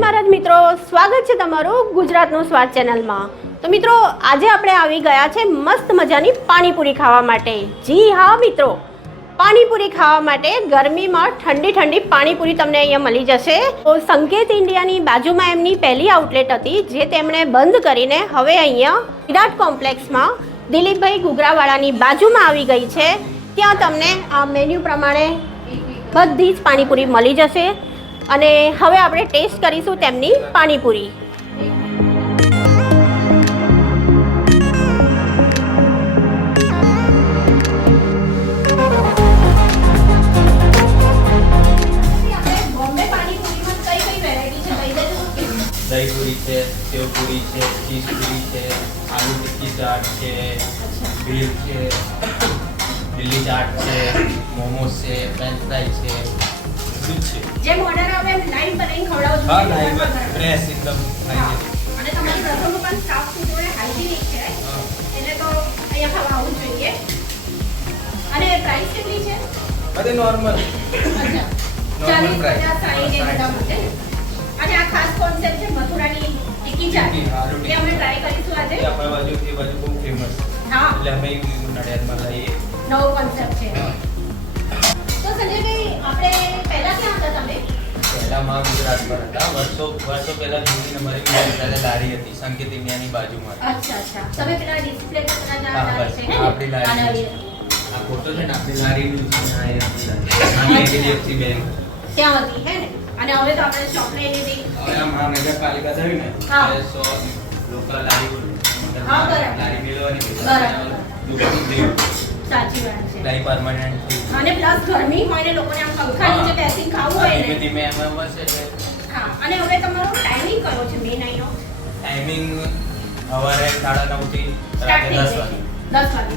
મહારાજ મિત્રો, સ્વાગત છે તમારું ગુજરાતનું સ્વાદ ચેનલમાં। તો મિત્રો, આજે આપણે આવી ગયા છે મસ્ત મજાની પાણીપુરી ખાવા માટે। જી હા મિત્રો, પાણીપુરી ખાવા માટે ગરમીમાં ઠંડી ઠંડી પાણીપુરી તમને અહીંયા મળી જશે। તો સંકેત ઇન્ડિયાની બાજુમાં એમની પહેલી આઉટલેટ હતી, જે તેમણે બંધ કરીને હવે અહીંયા વિરાટ કોમ્પ્લેક્સમાં દિલીપભાઈ ઘૂઘરાવાળાની બાજુમાં આવી ગઈ છે। ત્યાં તમને આ મેન્યુ પ્રમાણે બધી જ પાણીપુરી મળી જશે અને હવે આપણે ટેસ્ટ કરીશું તેમની પાણીપુરી। दही पूरी है, सेव पूरी है, चीज पूरी है, आलू टिक्की चाट है, भील है, दिल्ली चाट है, मोमोज है, फ्रेंच फ्राइज है, कुछ है। જે ઓર્ડર આવે એમ લાઈવ બનાવીને ખવડાવો છો? હા, લાઈવ ફ્રેશ એકદમ હાઇજેનિક। અને તમારી પ્રથમનું પણ સ્ટાફ ફૂડ જોડે હાઇજેનિક છે, એટલે તો અહીંયા ખાવા આવવું જોઈએ। અને પ્રાઇસ કેટલી છે? બધે નોર્મલ। અચ્છા, 40 50 60 એ બધા મળે ને? અને આ ખાસ કોન્સેપ્ટ છે મથુરાની ટિક્કી ચાટ, એ અમે ટ્રાય કરીશું આજે। આપણા બાજુ એ બાજુ બહુ ફેમસ, હા, એટલે અમે નડિયાદમાં લઈએ, નવો કોન્સેપ્ટ છે। તો સંજયભાઈ, આપણે પહેલા ક્યાં હતા તમે? પહેલા માં ગુજરાત પર હતા, વર્ષો પહેલા જૂની અમારી લારી હતી સંકેત ઇન્ડિયાની બાજુમાં। અચ્છા અચ્છા, તમે પેલા ડિસ્પ્લે પર હા, લારી છે હે? આપણી લારી આ ફોટો છે ને, આપણી લારીનું છે ને, આ HDFC બેંક ત્યાં હતી હે ને? અને હવે તો આપણે શોપ લઈ લીધી। હવે આ મહાનગરપાલિકા થયું ને, હા, હવે 100 લોકલ લારી હા, બરાબર, લારી મેળવવાની બરાબર, દુકાન દેવું, સાચી વાત છે। લાઈ પરમાનન્ટ થઈ અને પ્લસ ગરમી હોય ને, લોકોને આમ પંખા નીચે બેસીને ખાવું હોય ધીમે ને। ધીમે એમાં બસ એટલે હા, અને હવે તમારો ટાઈમિંગ કયો છે મેન અહીંનો? ટાઈમિંગ સવારે 9:30 થી સ્ટાર્ટ રાતે થઈ 10 જાય વાગે। 10 વાગે।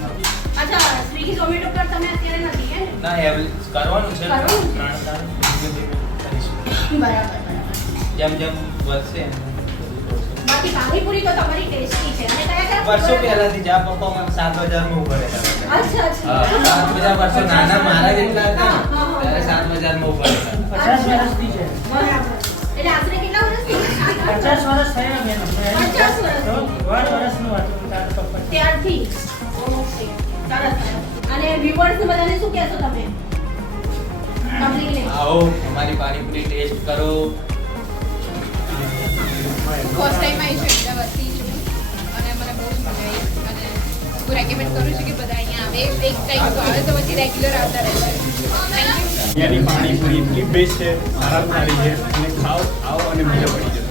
અચ્છા, સ્વિગી ઝોમેટો પર તમે અત્યારે નથી હે ને? ના, એ કરવાનું છે, કરવાનું છે? 3 ધીમે કરીશું, બરાબર બરાબર। જેમ જેમ વધશે એમ બાકી પાણીપુરી તો તમારી ટેસ્ટી છે। અને કયા કયા વર્ષો flavor? પહેલાથી જ્યાં પપ્પા મને 7,000 માં ઉભરેલા હતા। અચ્છા અચ્છા, હા, 7,000 વર્ષો નાના મારા જેટલા હતા ને, હા, હા, હા। ત્યારે 7,000 માં ઉભરેલા। 50 વર્ષથી છે। બરાબર, એટલે આશરે કેટલા વર્ષથી? 50 વર્ષ થયા બેન। 50 વર્ષથી? વર્ષનું હતું તારા પપ્પા। ત્યારથી? ઓકે, સરસ સરસ। અને વ્યુઅર્સ ને બધાને શું કહેશો તમે? કમ્પ્લીટલી આવો અમારી પાણીપુરી ટેસ્ટ કરો। ફર્સ્ટ ટાઈમ આવી છું અમદાવાદથી છું અને મને બહુ જ મજા આવી અને હું રેકમેન્ડ કરું છું કે બધા અહીંયા આવે, એક ટાઈમ તો આવે તો પછી રેગ્યુલર આવતા રહેશે। Thank you. ત્યાંની પાણીપુરી એટલી બેસ્ટ છે, આરામ સારી છે અને આવો અને મજા પડી જશે।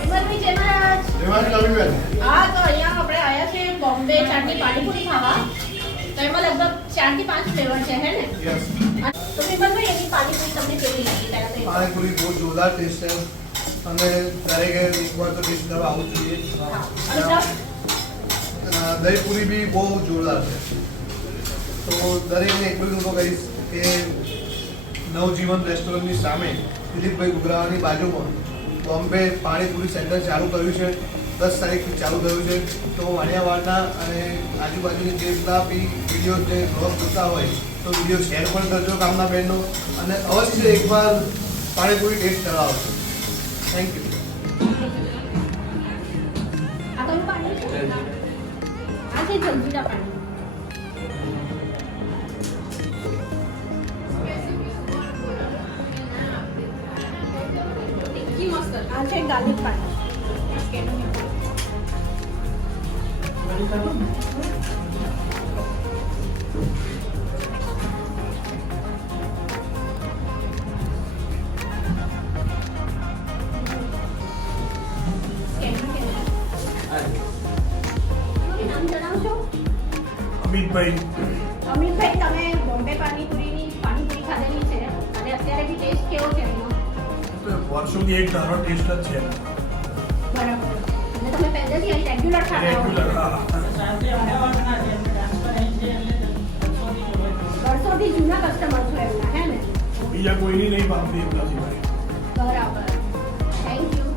વિમલભાઈ, જય મહારાજ। હા, તો અહીંયા આપણે આવ્યા છે બોમ્બે ચાટની પાણીપુરી ખાવા। તો એમાં લગભગ 4 થી 5 ફ્લેવર છે હે ને? તો વિમલભાઈ, એની પાણીપુરી તમને કેવી લાગી? પહેલા તો એ પાણીપુરી બહુ જોરદાર ટેસ્ટ છે અને દરેકે એકવાર તો ટેસ્ટ કરવા આવવું જ જોઈએ। હા, અને પ્લસ દહીં પૂરી બી બહુ જોરદાર છે। તો દરેકને એટલું જ હું તો કહીશ કે નવજીવન રેસ્ટોરન્ટની સામે દિલીપભાઈ ઘૂઘરાવાની બાજુમાં બોમ્બે પાણીપુરી સેન્ટર ચાલુ કર્યું છે, 10 તારીખથી ચાલુ થયું છે। તો વાણિયાવાડના અને આજુબાજુની જેટલા બી વિડીયો જે બ્લોગ જોતા હોય તો વિડીયો શેર પણ કરજો કામના બહેનનો, અને અવશ્ય એકવાર પાણીપુરી ટેસ્ટ કરાવજો। Thank you. આ કયું પાણી છે? આ છે જલજીરા પાણી। ટિક્કી મસ્ત, આ છે ગાર્લિક પાણી। નામ જણાવશો? અમિતભાઈ, અમિતભાઈ, તમે બોમ્બે પાણીપુરીની પાણીપુરી ખાધેલી છે અને અત્યારે બી ટેસ્ટ કેવો છે એનો? વર્ષોથી એક ધારો ટેસ્ટ જ છે, બરાબર। અને તમે પહેલેથી અહીં રેગ્યુલર ખાતા હો? રેગ્યુલર। હા, સાથે અમદાવાદના છે, ટ્રાન્સફર છે એટલે વર્ષોથી જૂના કસ્ટમર છો એમના હે ને? બીજા કોઈની નહીં ભાવતી એટલા સિવાય। બરાબર, થેન્ક યુ।